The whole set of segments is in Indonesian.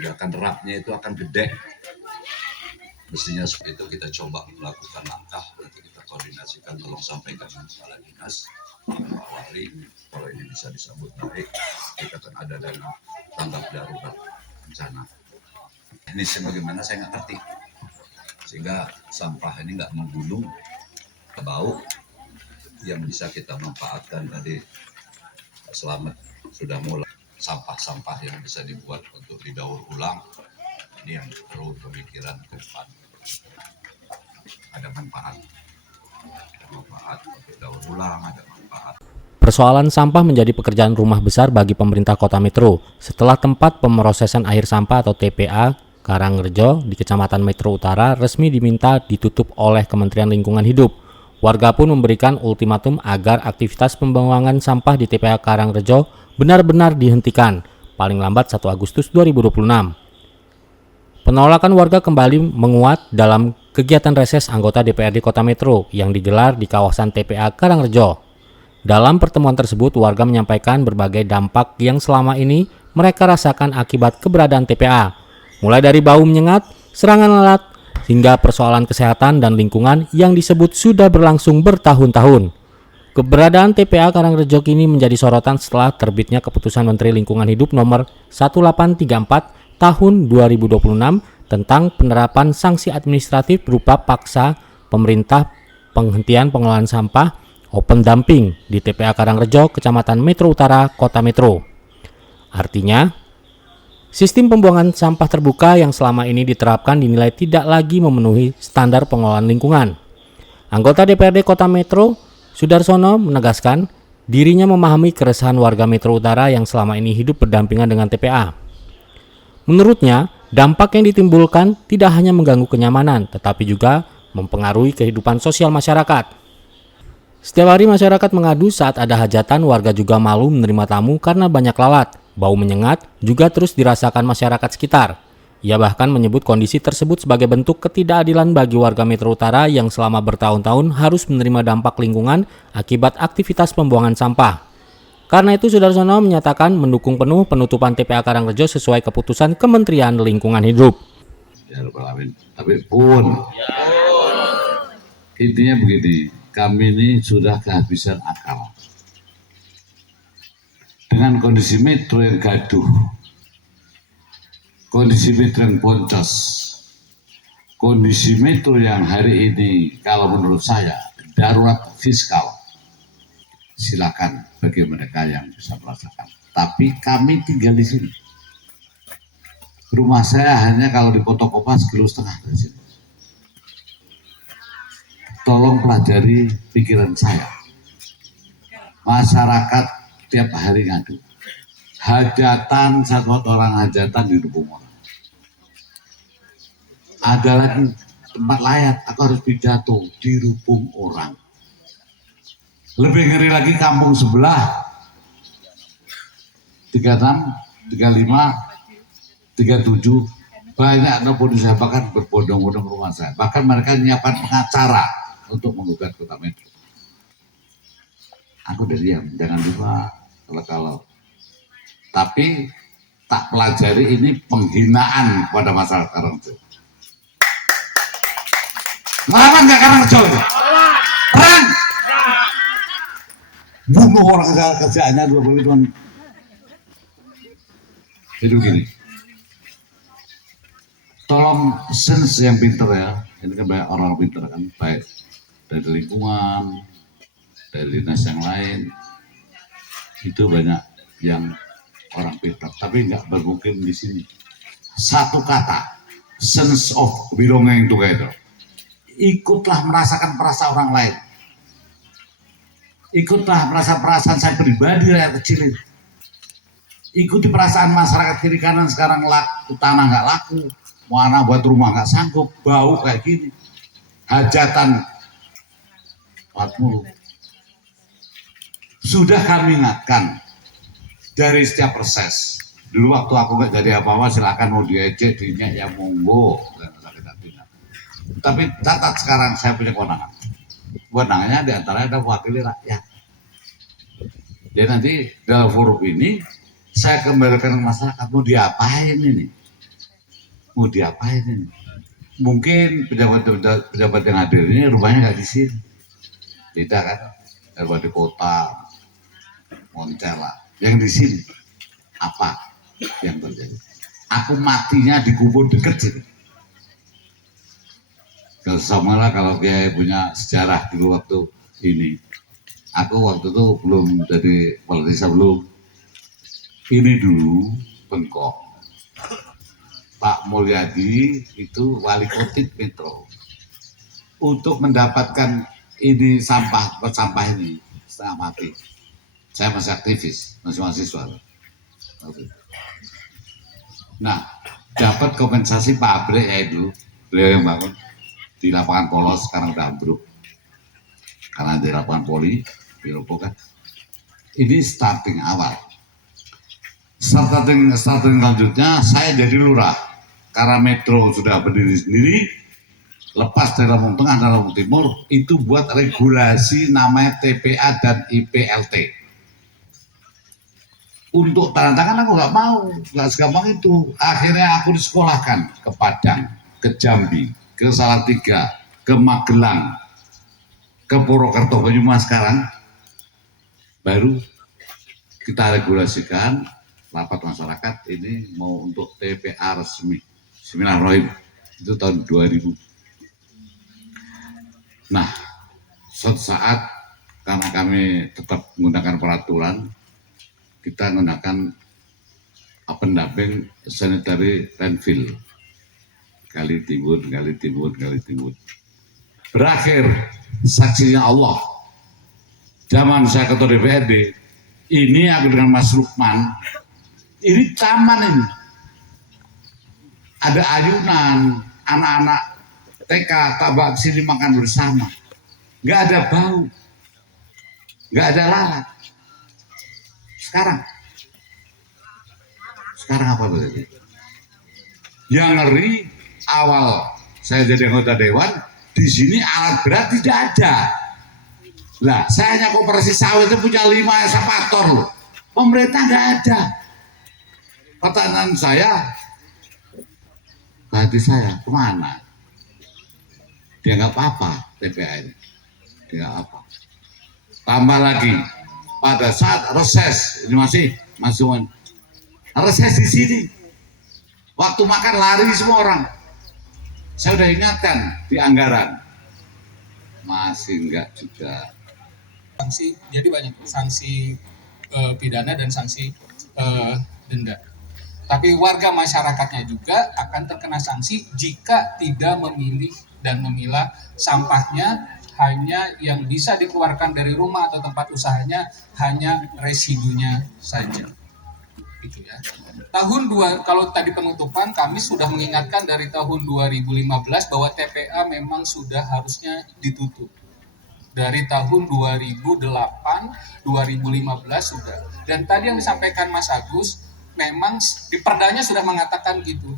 juga akan rapnya itu akan gede. Mestinya itu kita coba melakukan langkah, nanti kita koordinasikan, tolong sampaikan dengan kepala dinas, Pak Wali, kalau ini bisa disambut baik, kita akan ada dana tanggap darurat bencana. Ini sebagaimana saya nggak ngerti, sehingga sampah ini nggak menggunung ke bau, yang bisa kita manfaatkan tadi. Selamat sudah mulai sampah-sampah yang bisa dibuat untuk didaur ulang, ini yang perlu pemikiran ke depan. Ada manfaat untuk daur ulang, ada manfaat. Persoalan sampah menjadi pekerjaan rumah besar bagi pemerintah Kota Metro setelah tempat pemrosesan air sampah atau TPA Karangrejo di Kecamatan Metro Utara resmi diminta ditutup oleh Kementerian Lingkungan Hidup. Warga pun memberikan ultimatum agar aktivitas pembuangan sampah di TPA Karangrejo benar-benar dihentikan, paling lambat 1 Agustus 2026. Penolakan warga kembali menguat dalam kegiatan reses anggota DPRD Kota Metro yang digelar di kawasan TPA Karangrejo. Dalam pertemuan tersebut, warga menyampaikan berbagai dampak yang selama ini mereka rasakan akibat keberadaan TPA, mulai dari bau menyengat, serangan lalat, hingga persoalan kesehatan dan lingkungan yang disebut sudah berlangsung bertahun-tahun. Keberadaan TPA Karangrejo kini menjadi sorotan setelah terbitnya Keputusan Menteri Lingkungan Hidup nomor 1834 tahun 2026 tentang penerapan sanksi administratif berupa paksa pemerintah penghentian pengelolaan sampah open dumping di TPA Karangrejo, Kecamatan Metro Utara, Kota Metro. Artinya, sistem pembuangan sampah terbuka yang selama ini diterapkan dinilai tidak lagi memenuhi standar pengelolaan lingkungan. Anggota DPRD Kota Metro, Sudarsono, menegaskan dirinya memahami keresahan warga Metro Utara yang selama ini hidup berdampingan dengan TPA. Menurutnya, dampak yang ditimbulkan tidak hanya mengganggu kenyamanan, tetapi juga mempengaruhi kehidupan sosial masyarakat. Setiap hari masyarakat mengadu saat ada hajatan, warga juga malu menerima tamu karena banyak lalat. Bau menyengat juga terus dirasakan masyarakat sekitar. Ia bahkan menyebut kondisi tersebut sebagai bentuk ketidakadilan bagi warga Metro Utara yang selama bertahun-tahun harus menerima dampak lingkungan akibat aktivitas pembuangan sampah. Karena itu, Sudarsono menyatakan mendukung penuh penutupan TPA Karangrejo sesuai keputusan Kementerian Lingkungan Hidup. Ya, tapi pun intinya begini, kami ini sudah kehabisan akal. Dengan kondisi metro yang gaduh, kondisi metro yang boncos, kondisi metro yang hari ini kalau menurut saya darurat fiskal, silakan bagi mereka yang bisa merasakan. Tapi kami tinggal di sini. Rumah saya hanya kalau di Kopas 1,5 kilo dari sini. Tolong pelajari pikiran saya. Masyarakat tiap hari ngadu. Hajatan, satu orang hajatan di Rubung orang. Ada lagi tempat layat, aku harus pidato di Rubung orang. Lebih ngeri lagi kampung sebelah 36, 35, 37 banyak nopo saya bahkan berbondong-bondong rumah saya. Bahkan mereka menyiapkan pengacara untuk menggugat Kota Metro. Aku udah diam, jangan lupa kalau. Tapi tak pelajari ini penghinaan kepada masyarakat Karangrejo. Kenapa enggak Karangrejo? Perang! Bunuh orang kerjaannya 20 tahun. Jadi begini, tolong sense yang pinter ya, ini kan banyak orang pinter kan, baik dari lingkungan, dari dinas yang lain, itu banyak yang orang pinter, tapi nggak bermukim di sini. Satu kata, sense of belonging together. Ikutlah merasakan perasaan orang lain. Ikutlah merasa perasaan saya pribadi rakyat kecil ini. Ikuti perasaan masyarakat kiri kanan sekarang laku, tanah nggak laku, warna buat rumah nggak sanggup, bau kayak gini, hajatan 40. Sudah kami ingatkan dari setiap proses. Dulu waktu aku nggak jadi apa-apa, silakan mau diejek, dinyak ya monggo. Tapi catat sekarang saya punya kewenangan. Kewenangannya diantaranya ada wakili rakyat. Jadi nanti dalam forum ini saya kembalikan ke masyarakat, mau diapain ini? mau diapain ini? Mungkin pejabat yang hadir ini rumahnya nggak di sini, beda kan? Daripada di kota Montella, yang di sini apa yang terjadi? Aku matinya dikubur deket sini. Kalau sama lah kalau dia punya sejarah dulu waktu ini. Aku waktu itu belum jadi kepala desa, belum. Ini dulu Bengkok. Pak Mulyadi itu wali kota Metro. Untuk mendapatkan ini sampah ini setengah mati. Saya masih aktivis, masih mahasiswa. Nah, dapat kompensasi pabrik ya itu, beliau yang bangun di lapangan Polos, sekarang udah ambruk karena di lapangan poli dirobohkan. Ini starting awal. Starting selanjutnya saya jadi lurah karena Metro sudah berdiri sendiri, lepas dari Lampung Tengah dan Lampung Timur, itu buat regulasi namanya TPA dan IPLT. Untuk tanda tangan aku nggak mau, nggak segampang itu. Akhirnya aku disekolahkan ke Padang, ke Jambi, ke Salatiga, ke Magelang, ke Purwokerto, Banyumas. Sekarang baru kita regulasikan rapat masyarakat ini mau untuk TPA resmi. Bismillahirrahmanirrahim. Itu tahun 2000. Nah, suatu saat karena kami tetap menggunakan peraturan, kita menggunakan pendamping sanitary landfill. Kali Timbun. Berakhir saksinya Allah. Zaman saya ketua DPRD, ini aku dengan Mas Lukman, ini taman ini. Ada ayunan, anak-anak TK tabak sini makan bersama. Nggak ada bau, nggak ada lalat. Sekarang apa berarti? Yang ngeri awal saya jadi anggota dewan, di sini alat berat tidak ada. Lah, saya hanya koperasi sawit itu punya 5 eskavator loh. Pemerintah nggak ada. Pertanyaan saya, hati saya kemana? Dia nggak apa-apa TPA ini, dia nggak apa. Tambah lagi pada saat reses ini masih reses di sini. Waktu makan lari semua orang. Saya udah ingatkan di anggaran, masih enggak juga. Sanksi, jadi banyak sanksi pidana dan sanksi denda. Tapi warga masyarakatnya juga akan terkena sanksi jika tidak memilih dan memilah sampahnya, hanya yang bisa dikeluarkan dari rumah atau tempat usahanya hanya residunya saja. Gitu ya. Kalau tadi penutupan kami sudah mengingatkan dari tahun 2015 bahwa TPA memang sudah harusnya ditutup. Dari tahun 2008, 2015 sudah. Dan tadi yang disampaikan Mas Agus, memang di perdanya sudah mengatakan gitu.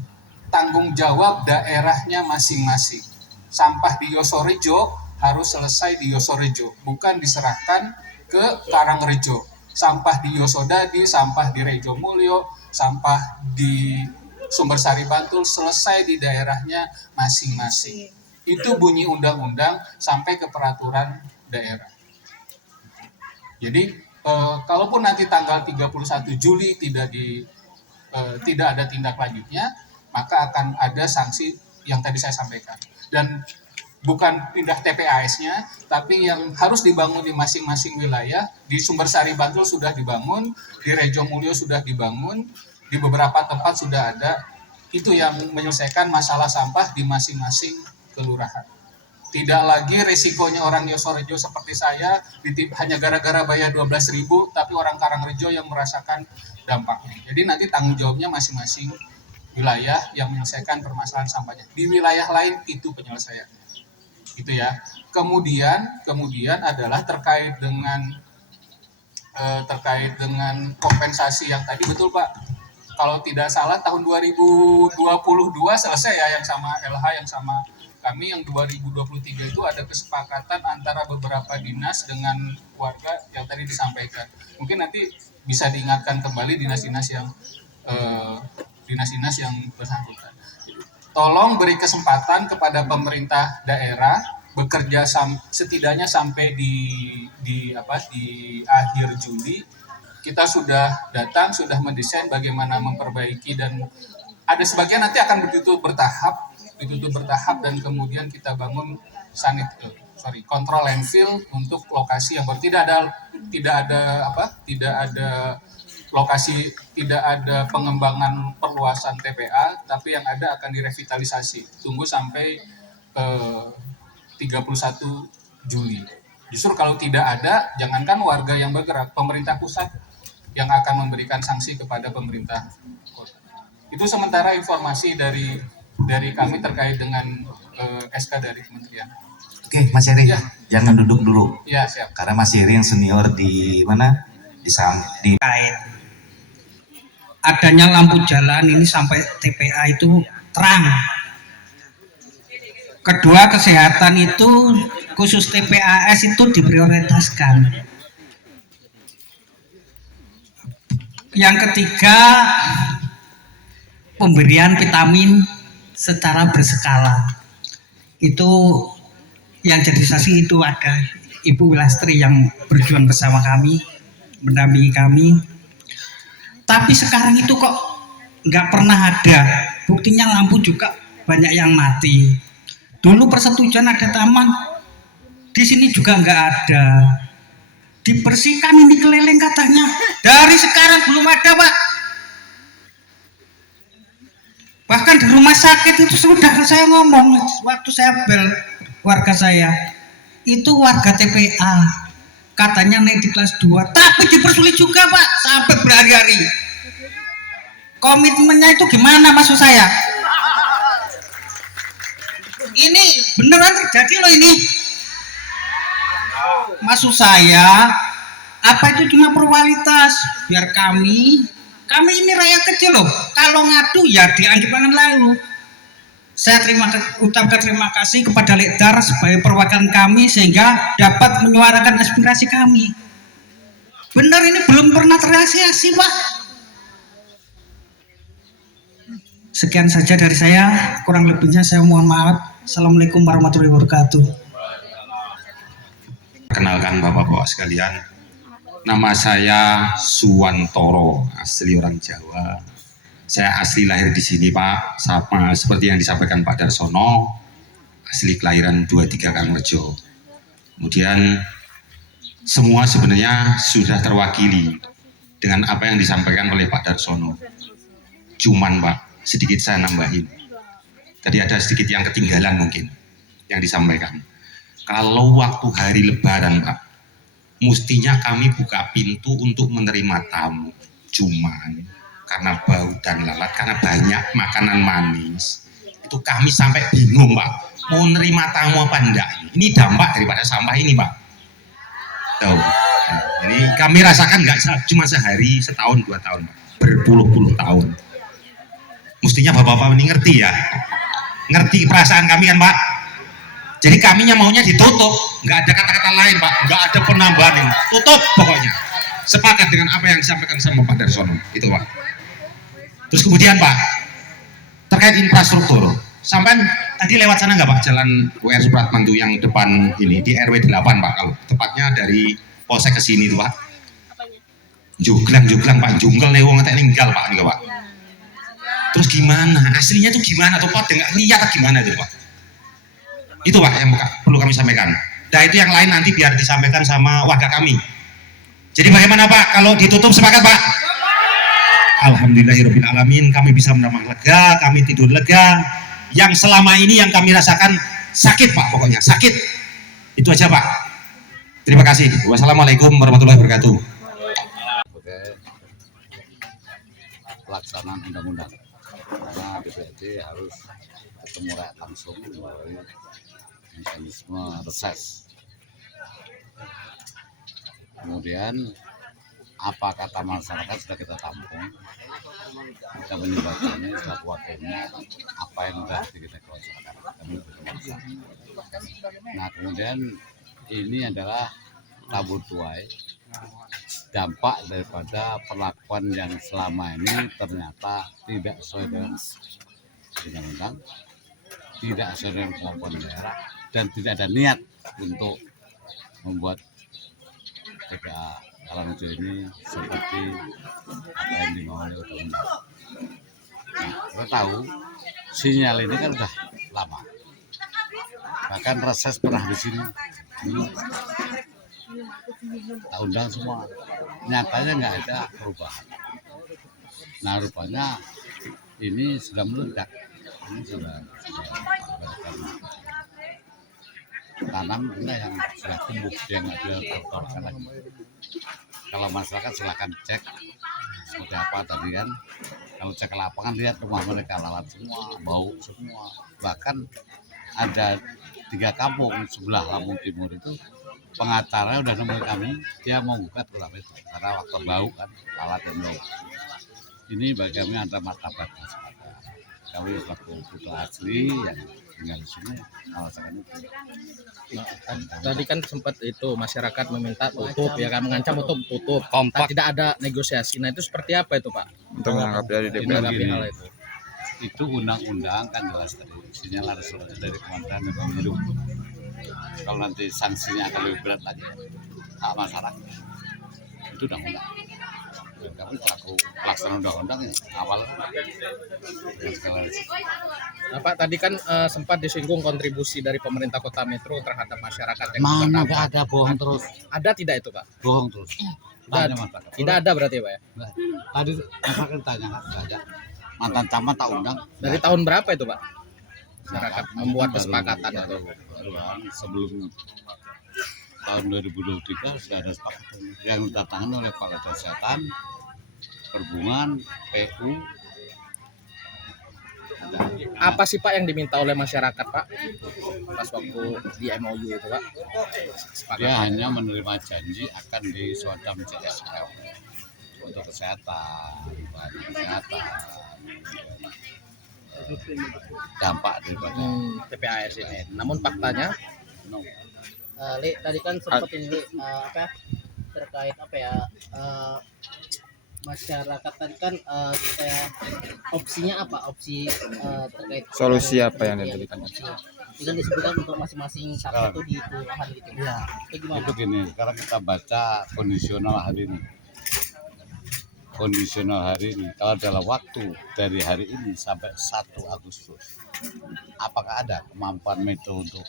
Tanggung jawab daerahnya masing-masing. Sampah di Yosorejo harus selesai di Yosorejo, bukan diserahkan ke Karangrejo. Sampah di Yosodadi, sampah di Rejo Mulyo, sampah di Sumbersari Bantul selesai di daerahnya masing-masing. Itu bunyi undang-undang sampai ke peraturan daerah. Jadi kalaupun nanti tanggal 31 Juli tidak ada tindak lanjutnya, maka akan ada sanksi yang tadi saya sampaikan. Dan bukan pindah TPAS-nya, tapi yang harus dibangun di masing-masing wilayah. Di Sumbersari Bantul sudah dibangun, di Rejo Mulyo sudah dibangun, di beberapa tempat sudah ada. Itu yang menyelesaikan masalah sampah di masing-masing kelurahan. Tidak lagi resikonya orang Yosorejo seperti saya, hanya gara-gara bayar 12.000, tapi orang Karangrejo yang merasakan dampaknya. Jadi nanti tanggung jawabnya masing-masing wilayah yang menyelesaikan permasalahan sampahnya. Di wilayah lain itu penyelesaiannya. Gitu ya. Kemudian adalah terkait dengan kompensasi yang tadi, betul Pak. Kalau tidak salah tahun 2022 selesai ya yang sama LH, yang sama kami. Yang 2023 itu ada kesepakatan antara beberapa dinas dengan warga yang tadi disampaikan. Mungkin nanti bisa diingatkan kembali dinas-dinas yang bersangkutan. tolong beri kesempatan kepada pemerintah daerah bekerja setidaknya sampai di akhir Juli. Kita sudah datang, sudah mendesain bagaimana memperbaiki, dan ada sebagian nanti akan ditutup bertahap dan kemudian kita bangun control landfill untuk lokasi yang baru. Tidak ada lokasi, tidak ada pengembangan perluasan TPA, tapi yang ada akan direvitalisasi. Tunggu sampai 31 Juli. Justru kalau tidak ada, jangankan warga yang bergerak, pemerintah pusat yang akan memberikan sanksi kepada pemerintah kota. Itu sementara informasi dari kami terkait dengan SK dari kementerian. Oke, Mas Heri, Ya. jangan duduk dulu. Ya, siap. Karena Mas Heri yang senior di mana? Di Terkait adanya lampu jalan ini sampai TPA itu terang. Kedua, kesehatan itu khusus TPAS itu diprioritaskan. Yang ketiga, pemberian vitamin secara berskala. Itu yang jadi saksi itu ada Ibu Wilastri yang berjuang bersama kami, mendampingi kami. Tapi sekarang itu kok nggak pernah ada. Buktinya lampu juga banyak yang mati. Dulu persetujuan ada taman, di sini juga nggak ada. Dibersihkan ini keliling katanya. Dari sekarang belum ada, Pak. Bahkan di rumah sakit itu sudah saya ngomong waktu saya bel warga saya. Itu warga TPA. Katanya naik di kelas 2, tapi dipersulit juga, Pak, sampai berhari-hari. Komitmennya itu gimana maksud saya? Ini beneran terjadi loh ini. Maksud saya, apa itu cuma formalitas? Biar kami ini rakyat kecil loh. Kalau ngadu ya dianggapkan lalu. Saya ucapkan terima kasih kepada Lekdar sebagai perwakilan kami sehingga dapat menyuarakan aspirasi kami. Benar ini belum pernah terrealisasi, Pak. Sekian saja dari saya, kurang lebihnya saya mohon maaf. Assalamualaikum warahmatullahi wabarakatuh. Kenalkan Bapak-Bapak sekalian, nama saya Suwantoro, asli orang Jawa. Saya asli lahir di sini, Pak, sama seperti yang disampaikan Pak Darsono, asli kelahiran 23 Karangrejo. Kemudian semua sebenarnya sudah terwakili dengan apa yang disampaikan oleh Pak Darsono. Cuman, Pak, sedikit saya nambahin. Tadi ada sedikit yang ketinggalan mungkin yang disampaikan. Kalau waktu hari Lebaran, Pak, mestinya kami buka pintu untuk menerima tamu. Cuman karena bau dan lalat, karena banyak makanan manis, itu kami sampai bingung, Pak, mau nerima tamu apa enggak. Ini dampak daripada sampah ini, Pak. Tuh. Jadi kami rasakan enggak cuma sehari, setahun, 2 tahun, Pak. Berpuluh-puluh tahun. Mestinya Bapak-Bapak ini ngerti ya. Ngerti perasaan kami kan, Pak. Jadi kaminya maunya ditutup, nggak ada kata-kata lain, Pak, nggak ada penambahan ini, tutup pokoknya. Sepakat dengan apa yang disampaikan sama Pak Darsono, itu, Pak. Terus kemudian, Pak, terkait infrastruktur, sampai tadi lewat sana nggak, Pak, jalan WR Supratmandu yang depan ini di RW 8, Pak, kalau tepatnya dari Polsek ke sini, tuh, Pak. Juglang, Pak, jungkel nih, wong ngetek ninggal, Pak, nih, Pak. Terus gimana? Aslinya tuh gimana? Tuh, Pak, nggak lihat gimana tuh, Pak? Itu, Pak, yang perlu kami sampaikan. Nah, itu yang lain nanti biar disampaikan sama warga kami. Jadi bagaimana, Pak, kalau ditutup, sepakat, Pak? Alhamdulillahirrahmanirrahim, kami bisa menambah lega, kami tidur lega. Yang selama ini yang kami rasakan sakit, Pak, pokoknya sakit. Itu aja, Pak. Terima kasih. Wassalamualaikum warahmatullahi wabarakatuh. Sebagai pelaksanaan undang-undang, karena DPRD harus ketemu rakyat langsung melalui mekanisme reses. Kemudian apa kata masyarakat sudah kita tampung, kita menyebarkannya selaku wakilnya apa yang sudah kita ke masyarakat, kami berkembang. Nah, kemudian ini adalah tabur tuai, dampak daripada perlakuan yang selama ini ternyata tidak sesuai dengan undang-undang, tidak sesuai dengan kemampuan daerah, dan tidak ada niat untuk membuat TPA Karangrejo ini seperti apa yang dimau oleh undang-undang. Nah, kita tahu sinyal ini kan udah lama, bahkan reses pernah di sini dulu, kita undang semua, nyatanya nggak ada perubahan. Nah, rupanya ini sudah meledak, ini sudah tanam kita yang sudah tumbuh, yang nggak bisa tertorkan lagi. Kalau masyarakat silakan cek seperti apa tadi kan. Kalau cek ke lapangan lihat rumah mereka lalat semua, bau semua. Bahkan ada 3 kampung sebelah Lampung Timur itu pengacaranya udah nemuin kami, dia mau gugat ulama itu karena waktu bau kan lalat dan bau. Ini bagi kami ada martabat masyarakat. Kami selaku putra asli yang tinggal di sini merasakan itu. Nah, tadi kan sempat itu masyarakat meminta tutup ya kan, mengancam untuk tutup kompak, tidak ada negosiasi. Nah itu seperti apa itu Pak untuk menanggapi dari DPR hal itu? Itu undang-undang kan jelas tadi, isinya harus dari Kementerian dan Pemilu. Kalau nanti sanksinya akan lebih berat lagi, hak masyarakat itu undang-undang. Dan kami selaku pelaksana undang-undang ya, awal Nah, Pak tadi kan sempat disinggung kontribusi dari pemerintah Kota Metro terhadap masyarakat yang mana terdampak. nggak ada, bohong terus, Ada tidak itu Pak? bohong terus. Tanya masyarakat. Tidak ada berarti Pak ya? Tadi masyarakat tanya nggak ada. Mantan camat tak undang. Dari tahun berapa itu Pak? Masyarakat membuat kesepakatan itu. Sebelum tahun 2023 sudah ada kesepakatan yang ditandatangani oleh Kepala Kesehatan, Perhubungan, PU. Apa sih Pak yang diminta oleh masyarakat Pak pas waktu di MOU itu Pak? Dia hanya menerima janji akan di semacam CSR untuk kesehatan, dampak daripada TPAS ini. Namun faktanya Li, tadi kan sempat ini terkait masyarakat tadi kan kayak opsinya apa, opsi terkait Solusi apa yang diberikan? Itu kan disebutkan untuk masing-masing satu itu di kelurahan gitu ya. Itu gimana? itu gini, sekarang kita baca kondisional hari ini. Kondisional hari ini, kalau dalam waktu dari hari ini sampai 1 Agustus, apakah ada kemampuan Metro untuk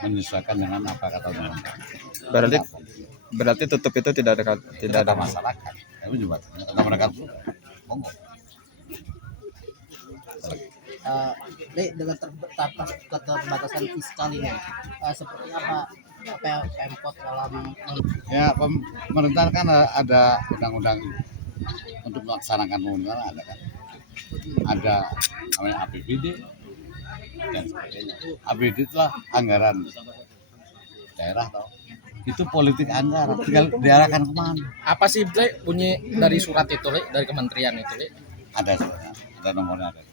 menyesuaikan dengan apa kata undang-undang? Berarti tutup itu tidak ada masyarakat. Kami juga kata mereka monggo. Dengan keterbatasan fiskal ini seperti apa Pemkot dalam Ya, pemerintah kan ada undang-undang untuk melaksanakan undang-undang ada kan. Ada namanya APBD dan sebagainya. APBD itulah anggaran daerah tau. Itu politik anggaran, tinggal diarahkan kemana? apa sih Le, bunyi dari surat itu Le, dari kementerian itu Le? Ada sebenarnya, ada nomornya ada.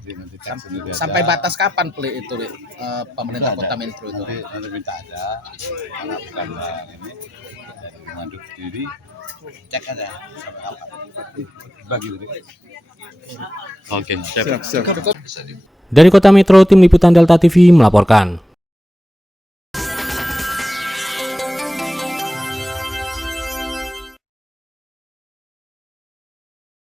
Jadi nanti cek sendiri aja. Sampai batas kapan Le itu Le? Pemerintah Itu ada. Kota Metro itu? Nanti minta ada, karena bukan ini dari mengandung sendiri, cek aja sampai kapan. Bagi dulu. Siap. Bisa di Dari Kota Metro, Tim Liputan Delta TV melaporkan.